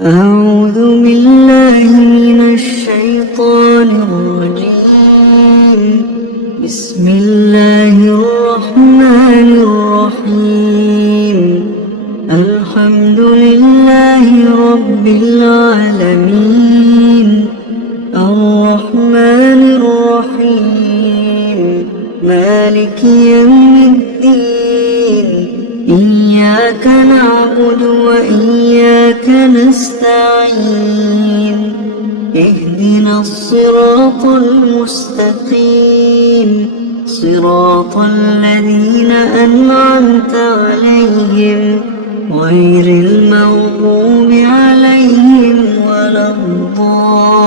أعوذ بالله من الشيطان الرجيم. بسم الله الرحمن الرحيم. الحمد لله رب العالمين، الرحمن الرحيم، مالك يوم الدين. إياك نعبد وإياك نستعين. اهدنا الصراط المستقيم، صراط الذين أنعمت عليهم غير المغضوب عليهم ولا الضالين.